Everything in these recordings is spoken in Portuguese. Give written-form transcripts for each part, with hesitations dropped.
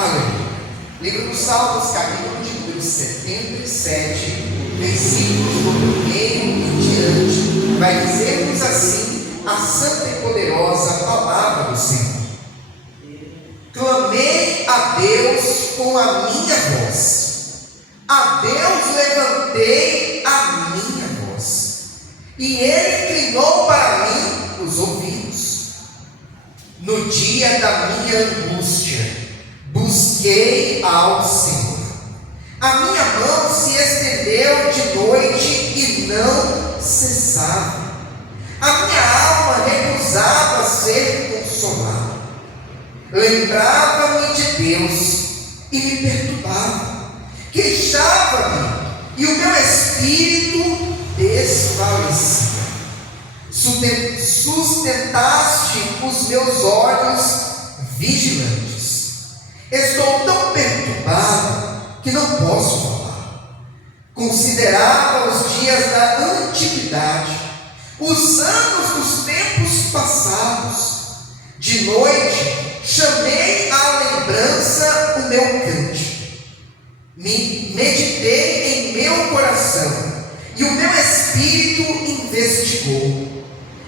Aleluia. Livro dos Salmos, capítulo de número 77, versículos do 1 em diante, vai dizer-nos assim a santa e poderosa palavra do Senhor. Clamei a Deus com a minha voz, a Deus levantei a minha voz, e Ele inclinou para mim os ouvidos. No dia da minha angústia, busquei ao Senhor. A minha mão se estendeu de noite e não cessava. A minha alma recusava ser consolada. Lembrava-me de Deus e me perturbava. Queixava-me e o meu espírito desfalecia. Sustentaste os meus olhos vigilantes. Estou tão perturbado que não posso falar. Considerava os dias da antiguidade, os anos dos tempos passados. De noite chamei à lembrança o meu cântico. Meditei em meu coração, e o meu espírito investigou.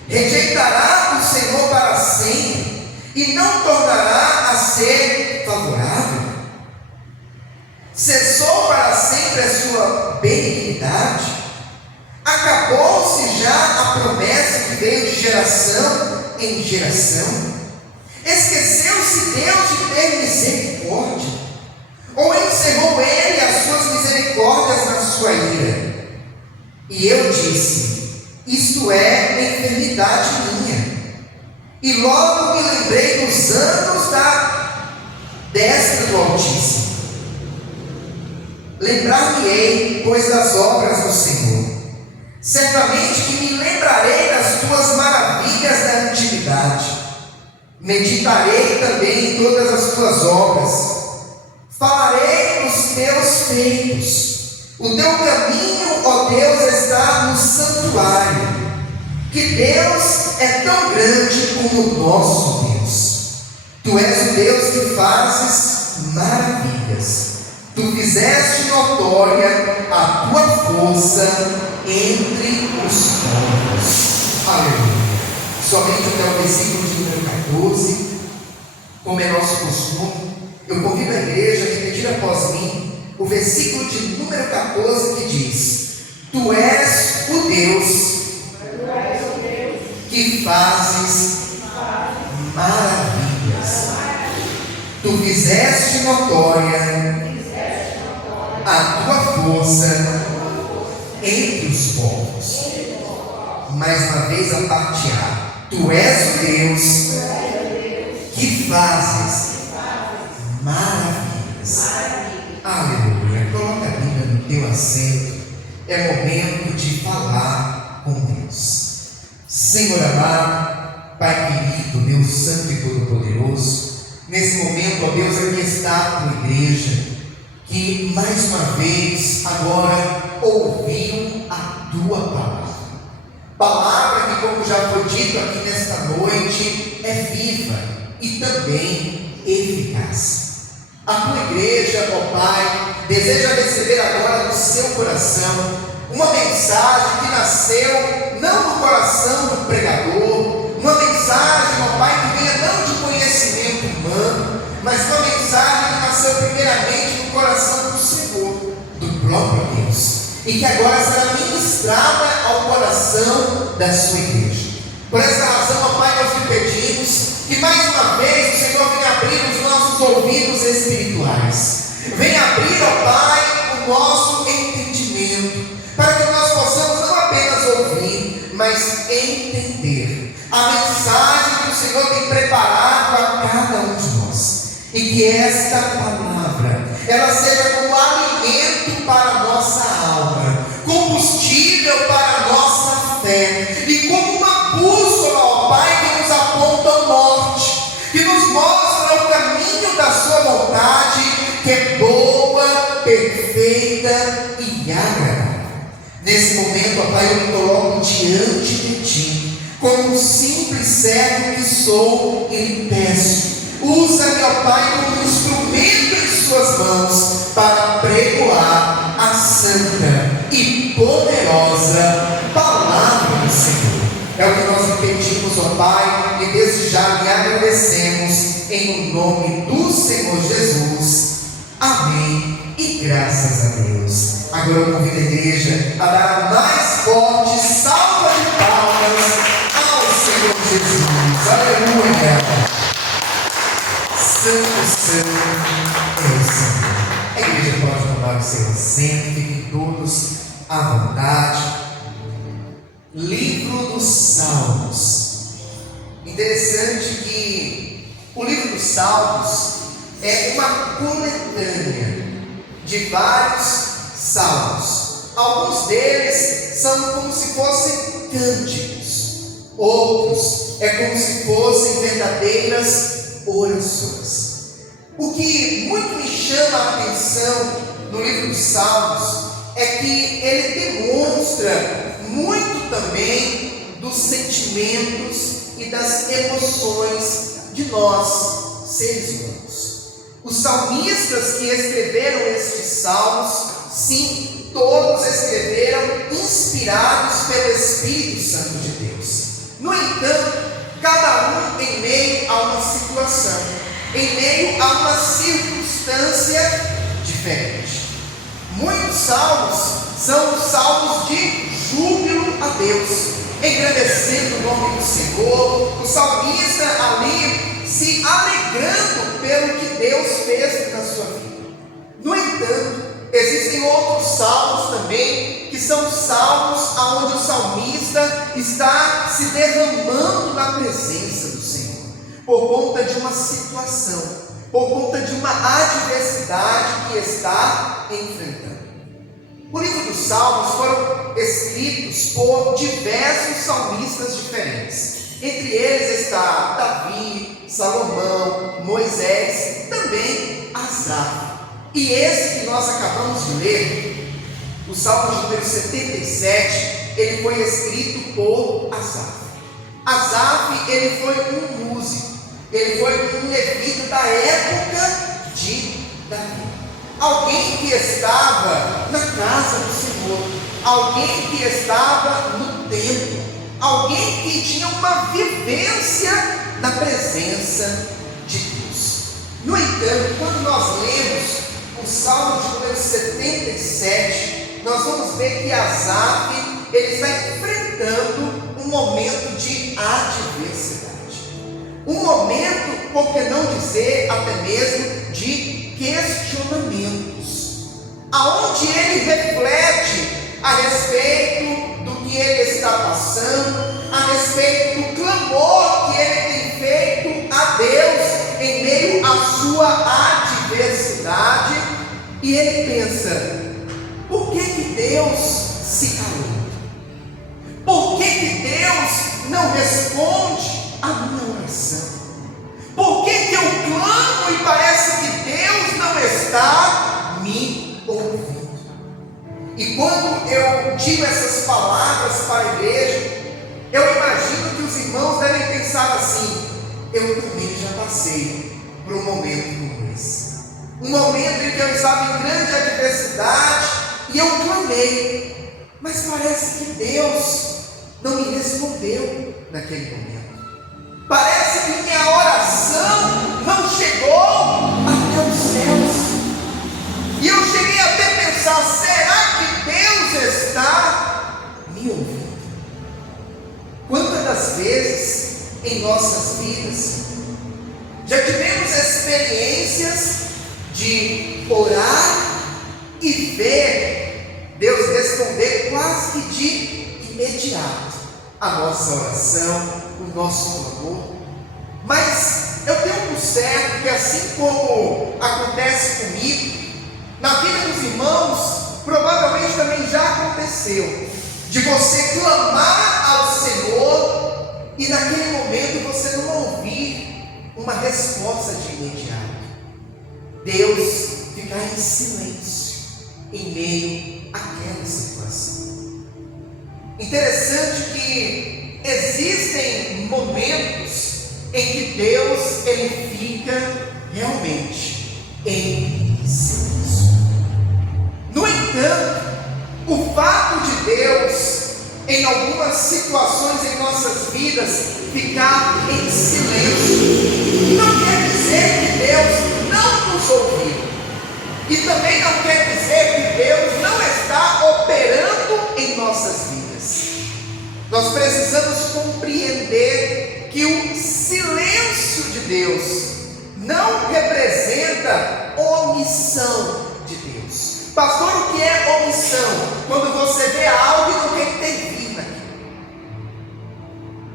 Rejeitará o Senhor para sempre e não tornará a ser favorável? Cessou para sempre a sua benignidade? Acabou-se já a promessa que veio de geração em geração? Esqueceu-se Deus de ter misericórdia? Ou encerrou Ele as suas misericórdias na sua ira? E eu disse: isto é enfermidade minha. E logo me lembrei dos anos da destra do Altíssimo. Lembrar-me-ei, pois, das obras do Senhor. Certamente que me lembrarei das tuas maravilhas da antiguidade. Meditarei também em todas as tuas obras. Falarei dos teus feitos. O teu caminho, ó Deus, está no santuário. Que Deus é tão grande como o nosso Deus. Tu és o Deus que fazes maravilhas. Tu fizeste notória a tua força entre os povos. Aleluia. Somente até o versículo de número 14, como é nosso costume, eu convido a igreja a repetir após mim o versículo de número 14 que diz: Tu és o Deus que fazes maravilhas. Tu fizeste notória a tua força entre os povos. Mais uma vez a parte A. Tu és o Deus que fazes maravilhas. Aleluia. Coloca a Bíblia no teu assento. É momento de falar com Deus. Senhor amado, Pai querido, Deus santo e todo-poderoso, nesse momento, ó Deus, aqui está a tua igreja, que mais uma vez agora ouviu a tua palavra. Palavra que, como já foi dito aqui nesta noite, é viva e também eficaz. A tua igreja, ó Pai, deseja receber agora no seu coração uma mensagem que nasceu não no coração do pregador, uma mensagem, ó Pai, que venha não de conhecimento humano, mas uma mensagem que nasceu primeiramente no coração do Senhor, do próprio Deus, e que agora será ministrada ao coração da sua igreja. Por essa razão, ó Pai, nós te pedimos que mais uma vez o Senhor venha abrir os nossos ouvidos espirituais, venha abrir, ó Pai, o nosso entendimento, para que nós possamos não apenas ouvir, mas entender a mensagem que o Senhor tem preparado a cada um de nós, e que esta palavra ela seja como alimento para a nossa alma, combustível para a nossa fé, e como uma bússola, ó Pai, que nos aponta ao norte, que nos mostra o caminho da sua vontade, que é boa, perfeita e agradável. Nesse momento, ó Pai, eu me coloco diante de Ti, como um simples servo que sou, e lhe peço, usa-me, ó Pai, como um instrumento nome do Senhor Jesus. Amém e graças a Deus. Agora eu convido a igreja a dar a mais forte salva de palmas ao Senhor Jesus. Aleluia! Santo é o Senhor. A igreja pode tomar o seu assento, fiquem todos à vontade. Livro dos Salmos. Interessante que o livro dos Salmos é uma coletânea de vários salmos. Alguns deles são como se fossem cânticos, outros é como se fossem verdadeiras orações. O que muito me chama a atenção no livro dos Salmos é que ele demonstra muito também dos sentimentos e das emoções de nós, seres humanos. Os salmistas que escreveram estes salmos, sim, todos escreveram inspirados pelo Espírito Santo de Deus. No entanto, cada um em meio a uma situação, em meio a uma circunstância diferente. Muitos salmos são os salmos de júbilo a Deus, engrandecendo o nome do Senhor, o salmista ali se alegrando pelo que Deus fez na sua vida. No entanto, existem outros salmos também, que são salmos onde o salmista está se derramando na presença do Senhor, por conta de uma situação, por conta de uma adversidade que está enfrentando. O livro dos Salmos foram escritos por diversos salmistas diferentes. Entre eles está Davi, Salomão, Moisés, também Asaf. E esse que nós acabamos de ler, o Salmo de número 77, ele foi escrito por Asaf. Asaf, ele foi um músico, ele foi um levita da época de Davi. Alguém que estava na casa do Senhor, alguém que estava no templo, alguém que tinha uma vivência na presença de Deus. No entanto, quando nós lemos o Salmo de número 77, nós vamos ver que Asaf, ele está enfrentando um momento de adversidade, um momento, por que não dizer até mesmo, de questionamentos, aonde ele reflete a respeito do que ele está passando, a respeito do clamor que ele tem feito a Deus em meio à sua adversidade, e ele pensa: por que Deus se calou? Por que Deus não responde a minha oração? Por que eu clamo e parece que Deus não está me ouvindo? E quando eu digo essas palavras para a igreja, eu imagino que os irmãos devem pensar assim: eu também já passei por um momento como esse. Um momento em que eu estava em grande adversidade e eu clamei, mas parece que Deus não me respondeu naquele momento. Parece que minha oração não chegou até os céus. E eu cheguei até a pensar: será que Deus está me ouvindo? Quantas das vezes em nossas vidas já tivemos experiências de orar e ver Deus responder quase que de imediato a nossa oração, o nosso clamor? Mas eu tenho por certo que, assim como acontece comigo, na vida dos irmãos, provavelmente também já aconteceu, de você clamar ao Senhor e naquele momento você não ouvir uma resposta de imediato. Deus ficar em silêncio em meio àquela situação. Interessante que existem momentos em que Deus ele fica realmente em silêncio. No entanto, o fato de Deus em algumas situações em nossas vidas ficar em silêncio não quer dizer que E também não quer dizer que Deus não está operando em nossas vidas. Nós precisamos compreender que o silêncio de Deus não representa omissão de Deus. Pastor, o que é omissão? Quando você vê algo e não quer intervir naquilo.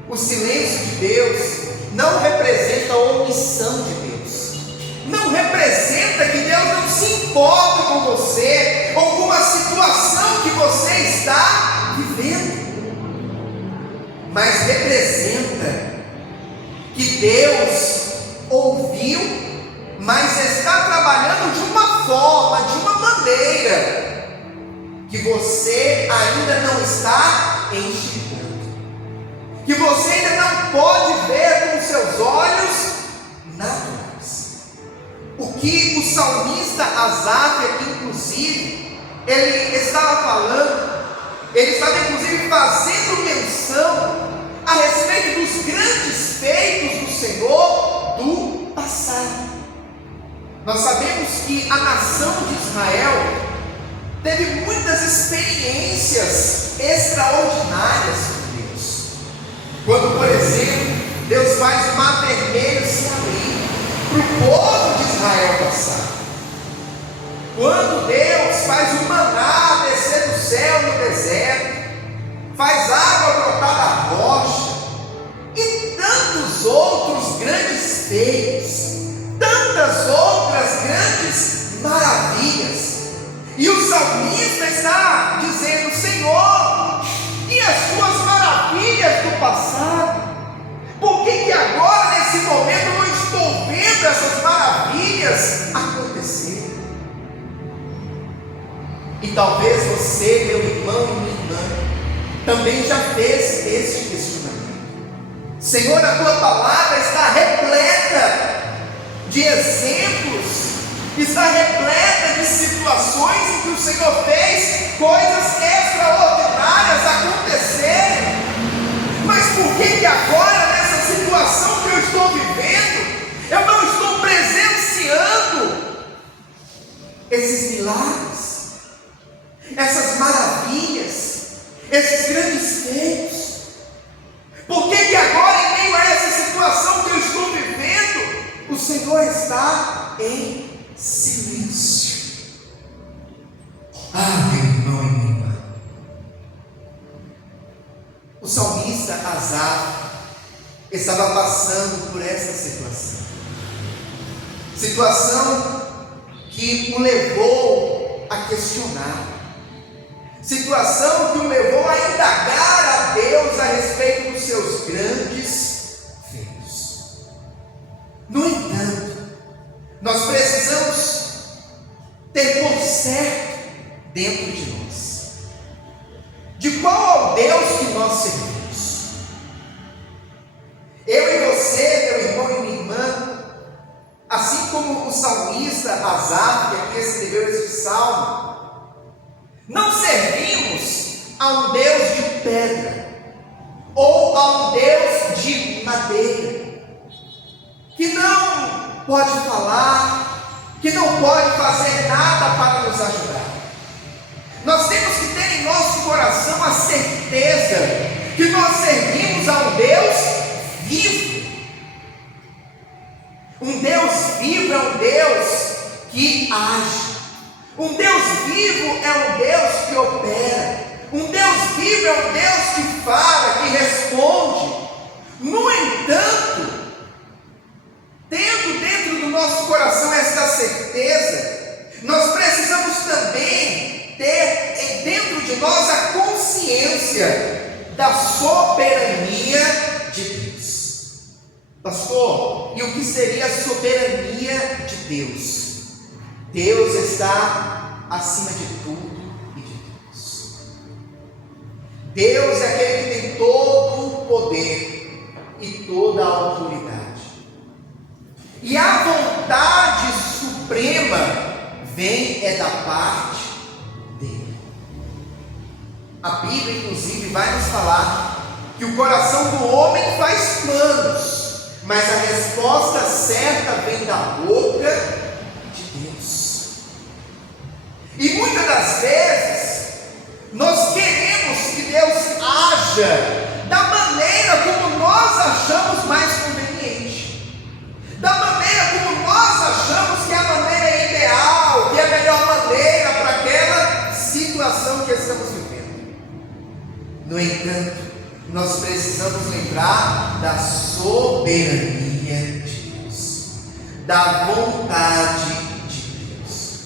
O silêncio de Deus não representa a omissão de Deus. Não representa que Deus não se importa com você ou com a situação que você está vivendo. Mas representa que Deus ouviu, mas está trabalhando de uma forma, de uma maneira que você ainda não está enxergando, que você ainda não pode ver com seus olhos naturais. O que o salmista Asaf aqui, inclusive, ele estava falando, ele estava inclusive fazendo menção a respeito dos grandes feitos do Senhor do passado. Nós sabemos que a nação de Israel teve muitas experiências extraordinárias com Deus. Quando, por exemplo, Deus faz o mar vermelho se abrir para o povo de Israel passar. Quando Deus faz o maná descer do céu no deserto, faz água brotar da rocha, e tantos outros grandes feitos, tantas outras grandes maravilhas. E o salmista está dizendo: Senhor, e as tuas maravilhas do passado? Por que agora, nesse momento, eu não estou vendo essas maravilhas acontecer? E talvez você, meu irmão e minha irmã, também já fez esse questionamento. Senhor, a tua palavra está repleta de exemplos, está repleta de situações em que o Senhor fez coisas extraordinárias acontecerem. Mas por que agora, nessa situação que eu estou vivendo, eu não estou presenciando esses milagres, essas maravilhas, esses grandes feitos? Por que agora, em meio a essa situação que eu estou vivendo, o Senhor está em silêncio? Ah, meu irmão e minha irmã, o salmista Asaf estava passando por essa situação que o levou a questionar, situação que o levou a indagar a Deus a respeito dos seus grandes feitos. No entanto, nós precisamos ter por certo dentro de nós de qual é o Deus que nós servimos. Eu e você, meu irmão e minha irmã, assim como o salmista Asaf, que aqui escreveu este salmo, não servimos a um Deus de pedra ou a um Deus de madeira, que não pode falar, que não pode fazer nada para nos ajudar. Nós temos que ter em nosso coração a certeza que nós servimos a um Deus vivo. Um Deus vivo é um Deus que age. Um Deus vivo é um Deus que opera. Um Deus vivo é um Deus que fala, que responde. No entanto, tendo dentro do nosso coração esta certeza, nós precisamos também ter dentro de nós a consciência da soberania de Deus. Pastor, e o que seria a soberania de Deus? Deus está acima de tudo e de todos. Deus é aquele que tem todo o poder e toda a autoridade. E a vontade suprema vem da parte dele. A Bíblia, inclusive, vai nos falar que o coração do homem faz planos, mas a resposta certa vem da boca de Deus. No entanto, nós precisamos lembrar da soberania de Deus, da vontade de Deus.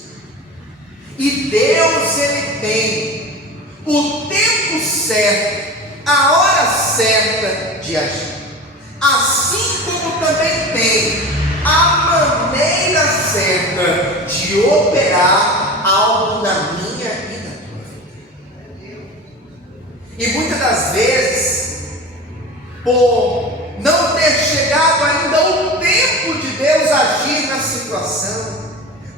E Deus, Ele tem o tempo certo, a hora certa de agir. Assim como também tem a maneira certa de operar algo na minha e na tua vida. E muitas das vezes, por não ter chegado ainda o tempo de Deus agir na situação,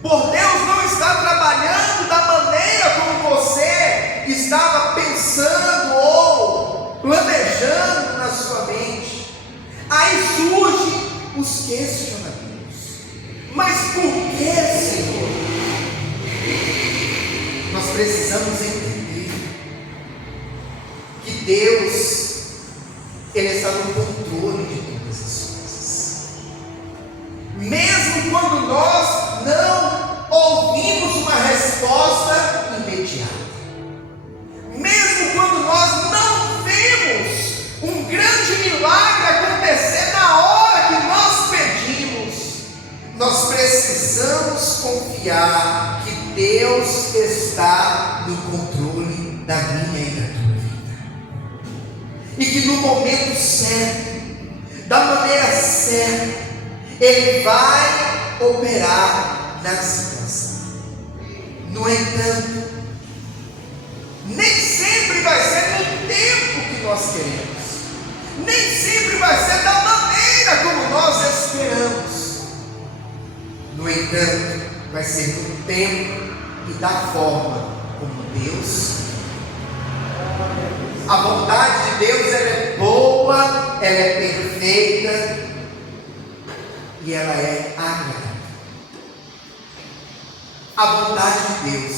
por Deus não estar trabalhando da maneira como você estava pensando ou planejando na sua mente, aí surgem os questionamentos. Mas por que, Senhor? Nós precisamos entender que Deus, Ele está no controle de todas as coisas. Mesmo quando nós não ouvimos uma resposta imediata, mesmo quando nós não vemos um grande milagre acontecer na hora que nós pedimos, nós precisamos confiar que Deus está no controle da minha e da tua vida, e que no momento certo, da maneira certa, Ele vai operar na situação. No entanto, nem sempre vai ser no tempo que nós queremos, nem sempre vai ser da maneira como nós esperamos. No entanto, vai ser no tempo e da forma como Deus. A vontade de Deus, ela é boa, ela é perfeita e ela é agradável. A vontade de Deus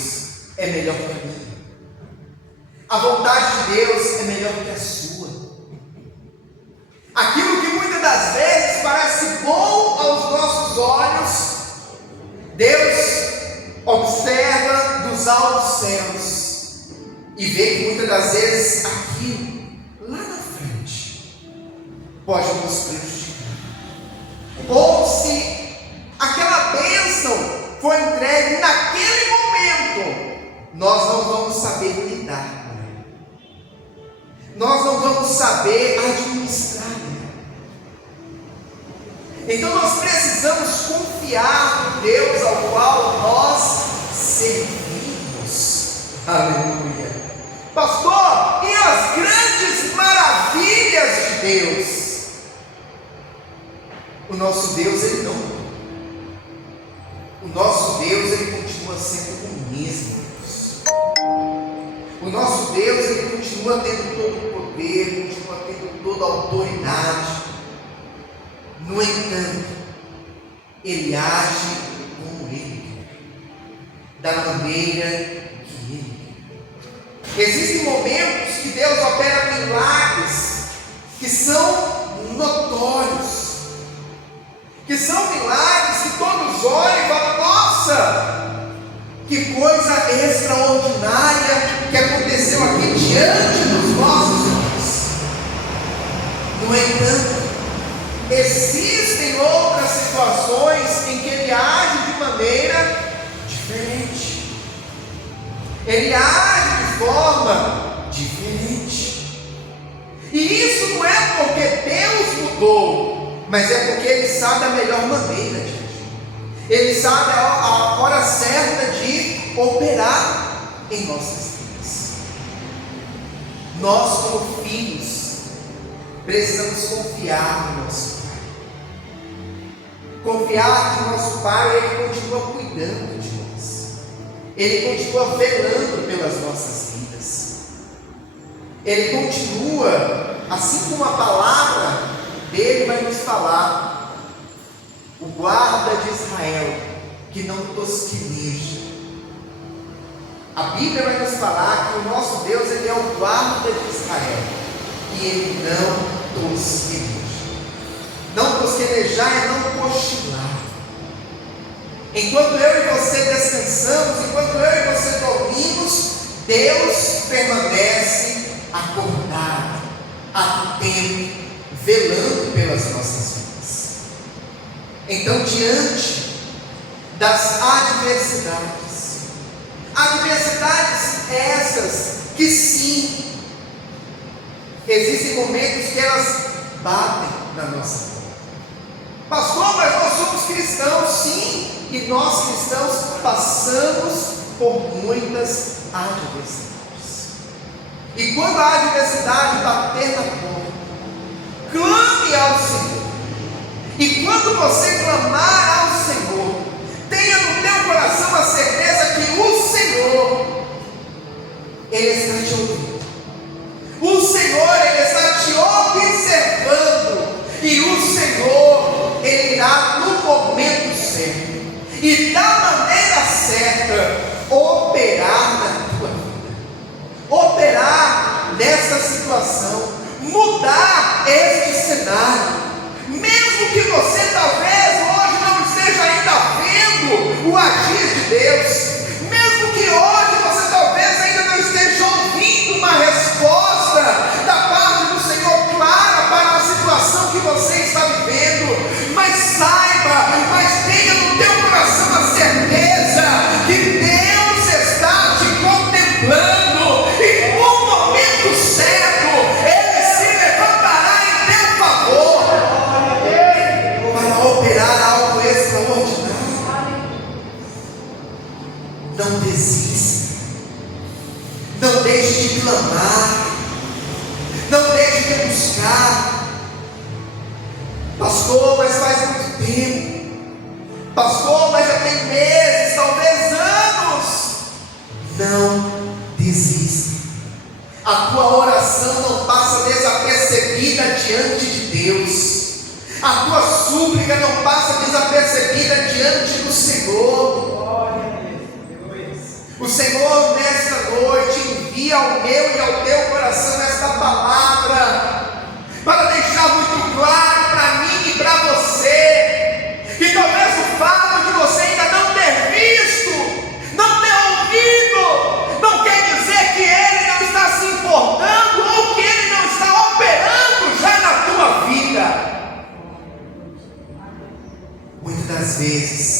é melhor que a minha. A vontade de Deus é melhor que a sua. Aquilo que muitas das vezes parece bom aos nossos olhos, Deus observa dos altos céus e vê que muitas das vezes aquilo lá na frente pode nos prejudicar. Ou se aquela bênção foi entregue naquele momento, nós não vamos saber lidar com ela, nós não vamos saber administrar ela. Então nós precisamos confiar no Deus ao qual nós servimos. Aleluia. Pastor, e as grandes maravilhas de Deus? O nosso Deus, Ele não mudou. O nosso Deus, Ele continua sendo o mesmo Deus. O nosso Deus, Ele continua tendo todo o poder, continua tendo toda a autoridade. No entanto, Ele age como Ele quer, da maneira que Ele quer. Existem momentos que Deus opera milagres que são notórios, que são milagres que todos olham e falam: nossa, que coisa extraordinária que aconteceu aqui diante dos nossos olhos. No entanto, existem outras situações em que Ele age de maneira diferente. Ele age de forma diferente. E isso não é porque Deus mudou, mas é porque Ele sabe a melhor maneira de agir. Ele sabe a hora certa de operar em nossas vidas. Nós, como filhos, precisamos confiar no nosso Pai. Confiar que o nosso Pai, Ele continua cuidando de nós. Ele continua velando pelas nossas vidas. Ele continua, assim como a palavra dele vai nos falar, o guarda de Israel, que não tosqueneja. A Bíblia vai nos falar que o nosso Deus, Ele é o guarda de Israel, e Ele não tosqueneja. Não tosquenejar é não cochilar. Enquanto eu e você descansamos, enquanto eu e você dormimos, Deus permanece acordado. atento, velando pelas nossas vidas. Então, diante das adversidades essas que sim, existem momentos que elas batem na nossa vida. Pastor, mas nós somos cristãos, sim, e nós cristãos passamos por muitas adversidades. E quando a adversidade bater na porta, clame ao Senhor. E quando você clamar ao Senhor, tenha no teu coração a certeza que o Senhor, Ele está te ouvindo. O Senhor, Ele está te observando. E o Senhor, Ele irá no momento certo e da maneira certa operar na tua vida, operar nessa situação, mudar este cenário. Mesmo que você talvez hoje não esteja ainda vendo o agir de Deus, mesmo que hoje você talvez ainda não esteja ouvindo uma resposta da parte do Senhor clara para a situação que você está vivendo, mas saiba, mas tenha no teu coração a certeza que Deus está te contemplando e no momento certo Ele se levantará em teu favor para operar algo extraordinário. Não desista, não deixe de clamar, não deixe de buscar. Pastor, mas faz muito tempo. Pastor, mas já tem meses, talvez anos. Não desista. A tua oração não passa desapercebida diante de Deus. A tua súplica não passa desapercebida diante do Senhor. O Senhor nesta noite envia ao meu e ao teu coração esta palavra para deixar muito claro para mim e para você que talvez o fato de você ainda não ter visto, não ter ouvido, não quer dizer que Ele não está se importando ou que Ele não está operando já na tua vida. Muitas das vezes,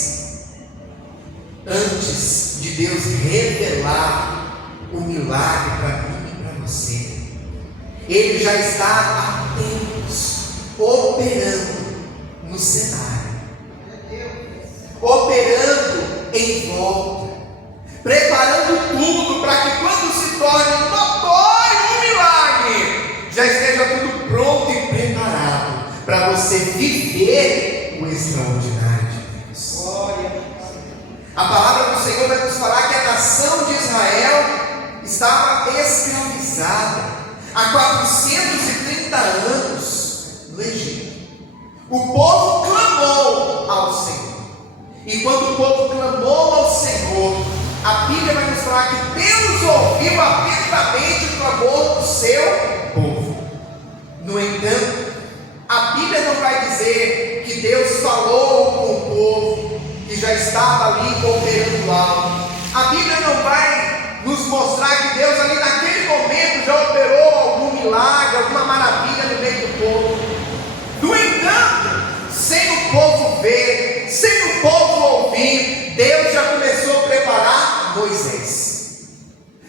antes de Deus revelar o milagre para mim e para você, Ele já está há tempos operando no cenário, operando em volta, preparando tudo para que quando se torne notório um milagre, já esteja tudo pronto e preparado para você viver o extraordinário de Deus. A palavra do Senhor vai nos falar que a nação de Israel estava escravizada há 430 anos no Egito. O povo clamou ao Senhor. E quando o povo clamou ao Senhor, a Bíblia vai nos falar que Deus ouviu atentamente o clamor do seu povo. No entanto, a Bíblia não vai dizer que Deus falou com o povo que já estava ali operando algo. A Bíblia não vai nos mostrar que Deus ali naquele momento já operou algum milagre, alguma maravilha no meio do povo. No entanto, sem o povo ver, sem o povo ouvir, Deus já começou a preparar Moisés,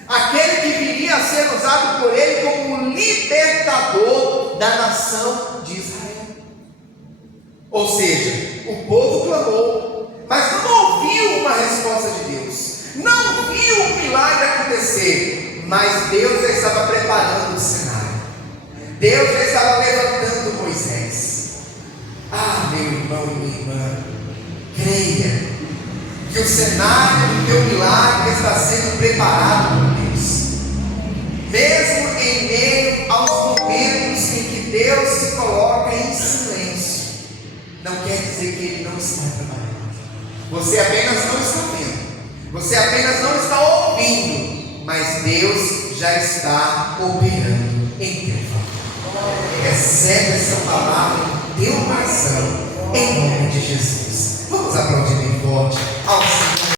aquele que viria a ser usado por Ele como um libertador da nação de Israel. Ou seja, o povo clamou, mas não ouviu uma resposta de Deus, não viu um milagre acontecer, mas Deus já estava preparando o cenário, Deus já estava levantando Moisés. Ah, meu irmão e minha irmã, creia que o cenário do teu milagre está sendo preparado por Deus, mesmo em meio aos momentos em que Deus se coloca em silêncio, não quer dizer que Ele não está trabalhando. Você apenas não está vendo, você apenas não está ouvindo, mas Deus já está operando em teu favor. Recebe essa palavra em teu coração, em nome de Jesus. Vamos aplaudir bem forte ao